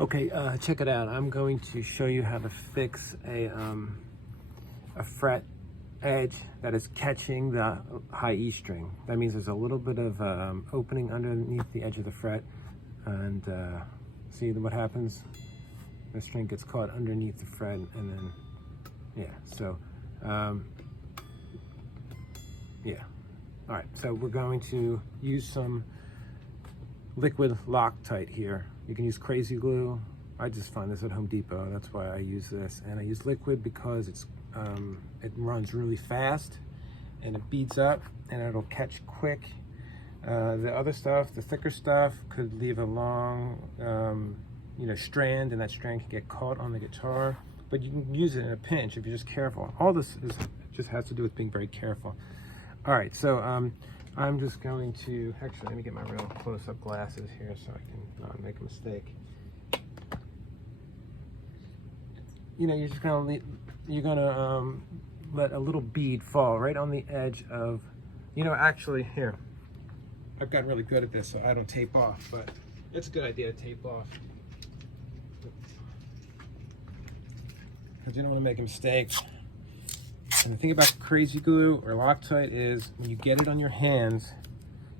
Okay, check it out. I'm going to show you how to fix a fret edge that is catching the high E string. That means there's a little bit of opening underneath the edge of the fret, and see what happens? The string gets caught underneath the fret, and then, yeah, so, yeah. All right, so we're going to use some liquid Loctite here. You can use Crazy Glue. I just find this at Home Depot. That's why I use this. And I use liquid because it runs really fast and it beads up and it'll catch quick. The other stuff, the thicker stuff, could leave a long strand, and that strand can get caught on the guitar. But you can use it in a pinch if you're just careful. All this just has to do with being very careful. All right, so I'm just going to, actually, let me get my real close-up glasses here so I can not make a mistake. You're just gonna let a little bead fall right on the edge of, actually here, I've gotten really good at this, so I don't tape off, but it's a good idea to tape off. Because you don't want to make a mistake. And the thing about Crazy Glue or Loctite is when you get it on your hands,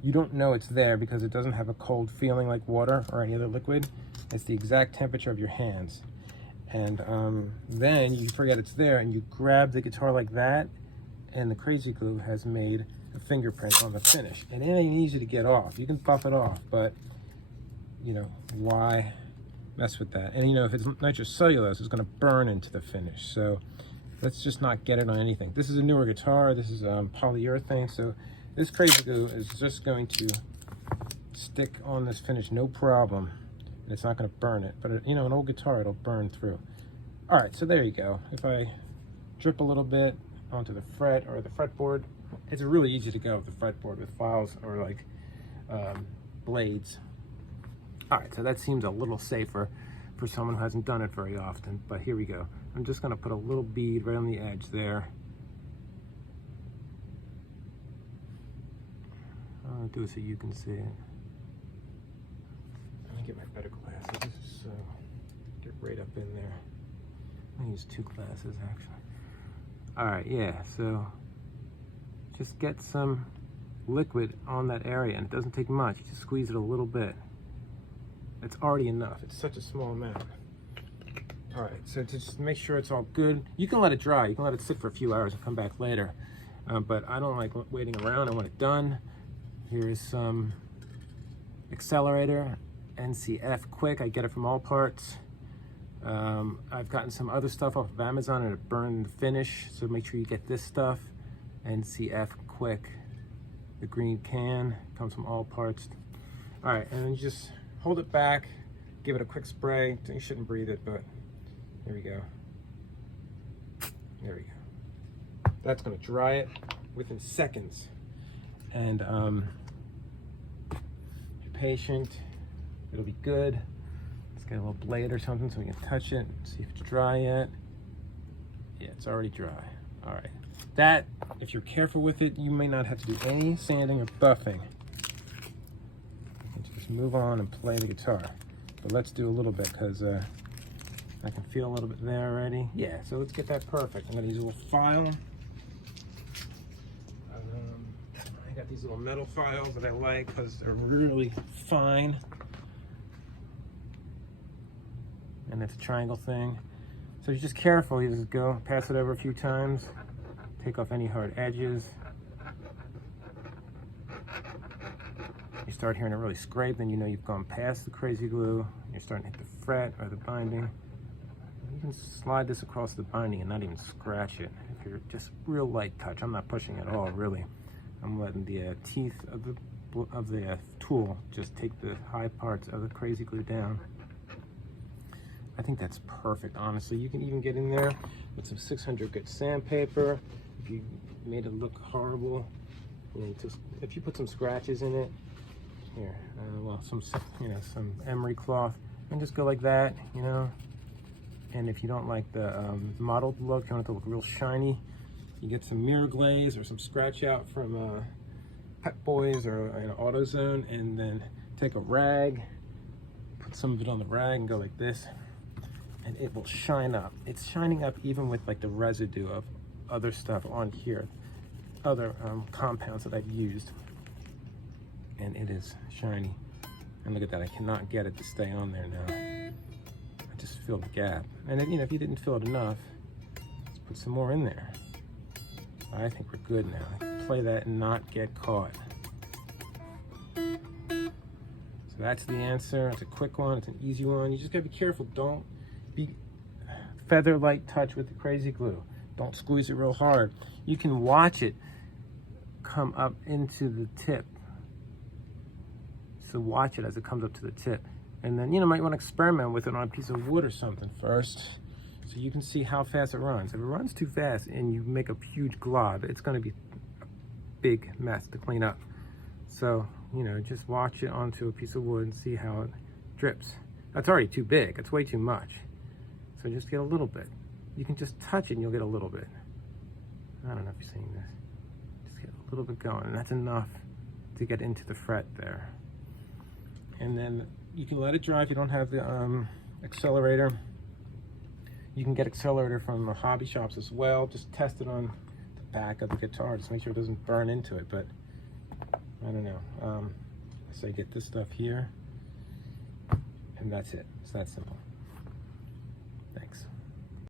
you don't know it's there because it doesn't have a cold feeling like water or any other liquid. It's the exact temperature of your hands. And then you forget it's there and you grab the guitar like that, and the Crazy Glue has made a fingerprint on the finish. And it ain't easy to get off. You can buff it off, but why mess with that? And if it's nitrocellulose, it's gonna burn into the finish. So let's just not get it on anything. This is a newer guitar. This is polyurethane. So this Crazy Glue is just going to stick on this finish, no problem. And it's not going to burn it. But an old guitar, it'll burn through. All right, so there you go. If I drip a little bit onto the fret or the fretboard, it's really easy to go with the fretboard with files or like blades. All right, so that seems a little safer for someone who hasn't done it very often, but here we go. I'm just gonna put a little bead right on the edge there. I'll do it so you can see it. Let me get my better glasses. This is get right up in there. I'm gonna use two glasses actually. All right, yeah, so just get some liquid on that area, and it doesn't take much. You just squeeze it a little bit. It's already enough. It's such a small amount. All right, so to just make sure it's all good, you can let it dry. You can let it sit for a few hours and come back later. But I don't like waiting around. I want it done. Here is some accelerator, NCF Quick. I get it from All Parts. I've gotten some other stuff off of Amazon and it burned the finish. So make sure you get this stuff, NCF Quick. The green can comes from All Parts. All right, and then you just hold it back, give it a quick spray. You shouldn't breathe it, but here we go. There we go. That's gonna dry it within seconds. And be patient, it'll be good. Let's get a little blade or something so we can touch it, see if it's dry yet. Yeah, it's already dry. All right. That, if you're careful with it, you may not have to do any sanding or buffing. Just move on and play the guitar. But let's do a little bit because I can feel a little bit there already. Yeah, so let's get that perfect. I'm gonna use a little file. I got these little metal files that I like because they're really fine. And it's a triangle thing. So you're just careful, you just go, pass it over a few times, take off any hard edges. You start hearing it really scrape, then you know you've gone past the Crazy Glue. You're starting to hit the fret or the binding. You can slide this across the binding and not even scratch it. If you're just real light touch, I'm not pushing at all, really. I'm letting the teeth of the tool just take the high parts of the Crazy Glue down. I think that's perfect, honestly. You can even get in there with some 600 grit sandpaper. If you made it look horrible, if you put some scratches in it, here, well, some emery cloth, and just go like that, And if you don't like the mottled look, you want it to look real shiny, you get some mirror glaze or some scratch out from Pep Boys or AutoZone, and then take a rag, put some of it on the rag and go like this, and it will shine up. It's shining up even with like the residue of other stuff on here, other compounds that I've used, and it is shiny. And look at that, I cannot get it to stay on there now. I just filled the gap. And then, you know, if you didn't fill it enough, let's put some more in there. I think we're good now. I can play that and not get caught. So that's the answer. It's a quick one, it's an easy one. You just gotta be careful. Don't be feather light touch with the crazy glue. Don't squeeze it real hard. You can watch it come up into the tip. So watch it as it comes up to the tip. And then, you know, might want to experiment with it on a piece of wood or something first, so you can see how fast it runs. If it runs too fast and you make a huge glob, it's going to be a big mess to clean up. So, you know, just watch it onto a piece of wood and see how it drips. That's already too big. It's way too much. So just get a little bit. You can just touch it and you'll get a little bit. I don't know if you're seeing this. Just get a little bit going, and that's enough to get into the fret there. And then you can let it dry if you don't have the accelerator. You can get accelerator from the hobby shops as well. Just test it on the back of the guitar. Just make sure it doesn't burn into it. But I don't know. I say get this stuff here, and that's it. It's that simple.